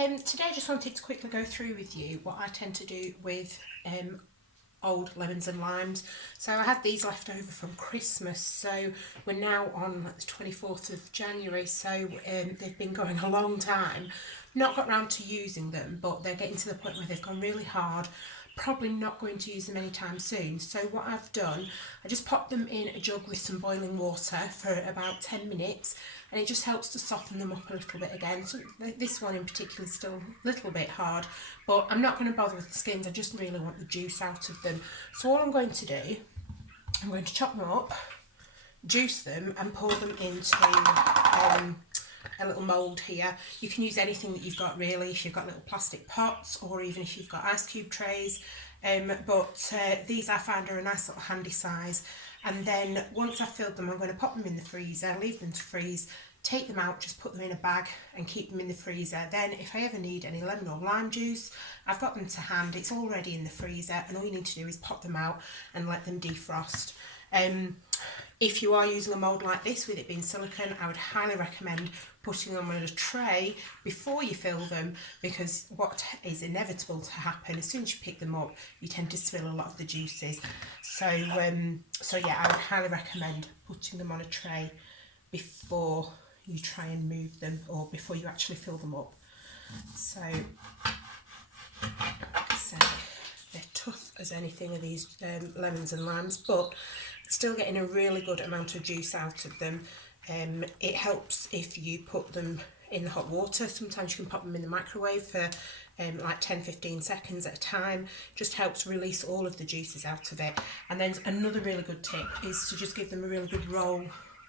Today I just wanted to quickly go through with you what I tend to do with old lemons and limes. So I had these left over from Christmas, so we're now on the 24th of January, so they've been going a long time. Not got round to using them, but they're getting to the point where they've gone really hard. Probably not going to use them anytime soon. So what I've done, I just popped them in a jug with some boiling water for about 10 minutes, and it just helps to soften them up a little bit again. So this one in particular is still a little bit hard, but I'm not going to bother with the skins. I just really want the juice out of them. So all I'm going to do, I'm going to chop them up, juice them and pour them into a little mould here. You can use anything that you've got really, if you've got little plastic pots or even if you've got ice cube trays, but these I find are a nice little handy size. And then once I've filled them, I'm going to pop them in the freezer, leave them to freeze, take them out, just put them in a bag and keep them in the freezer. Then if I ever need any lemon or lime juice, I've got them to hand, it's already in the freezer, and all you need to do is pop them out and let them defrost. If you are using a mould like this, with it being silicone, I would highly recommend putting them on a tray before you fill them, because what is inevitable to happen, as soon as you pick them up, you tend to spill a lot of the juices. So yeah, I would highly recommend putting them on a tray before you try and move them, or before you actually fill them up. So, like I said, they're tough as anything of these lemons and limes, but still getting a really good amount of juice out of them. It helps if you put them in the hot water. Sometimes you can pop them in the microwave for like 10-15 seconds at a time. Just helps release all of the juices out of it. And then another really good tip is to just give them a really good roll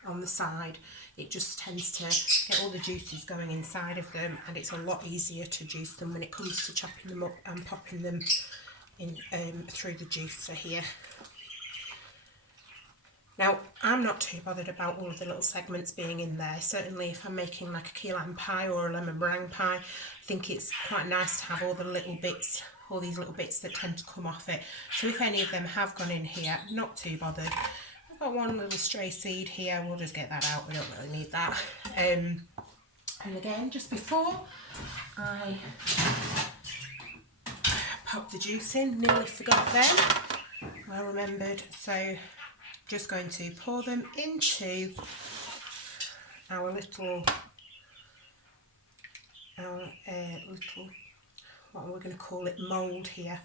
on the side. It just tends to get all the juices going inside of them, and it's a lot easier to juice them when it comes to chopping them up and popping them in through the juicer here. Now, I'm not too bothered about all of the little segments being in there. Certainly if I'm making like a key lime pie or a lemon meringue pie, I think it's quite nice to have all the little bits, all these little bits that tend to come off it. So if any of them have gone in here, not too bothered. I've got one little stray seed here, we'll just get that out, we don't really need that. And again, just before I pop the juice in, nearly forgot then, I remembered, so just going to pour them into our little, what we're going to call it, mould here.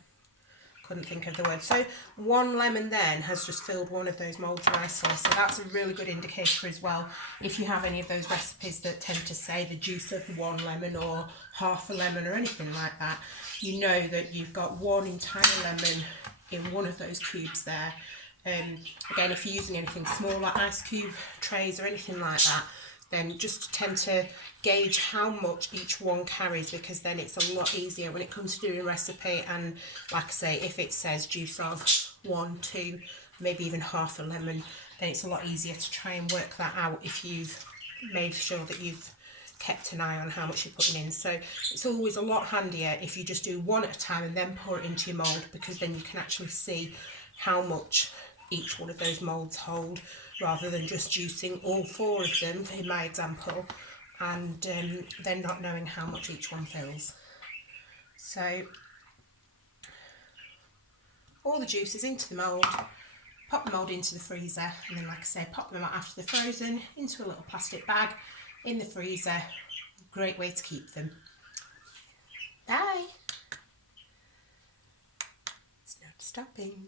Couldn't think of the word. So one lemon then has just filled one of those moulds nicely, so that's a really good indicator as well. If you have any of those recipes that tend to say the juice of one lemon or half a lemon or anything like that, you know that you've got one entire lemon in one of those cubes there. Again, if you're using anything small like ice cube trays or anything like that, then just tend to gauge how much each one carries, because then it's a lot easier when it comes to doing a recipe. And like I say, if it says juice of 1, 2, maybe even half a lemon, then it's a lot easier to try and work that out if you've made sure that you've kept an eye on how much you're putting in. So it's always a lot handier if you just do one at a time and then pour it into your mould, because then you can actually see how much each one of those moulds hold, rather than just juicing all 4 of them in my example and then not knowing how much each one fills. So all the juices into the mould, pop the mould into the freezer, and then like I say, pop them out after they're frozen into a little plastic bag in the freezer. Great way to keep them. Bye! It's not stopping.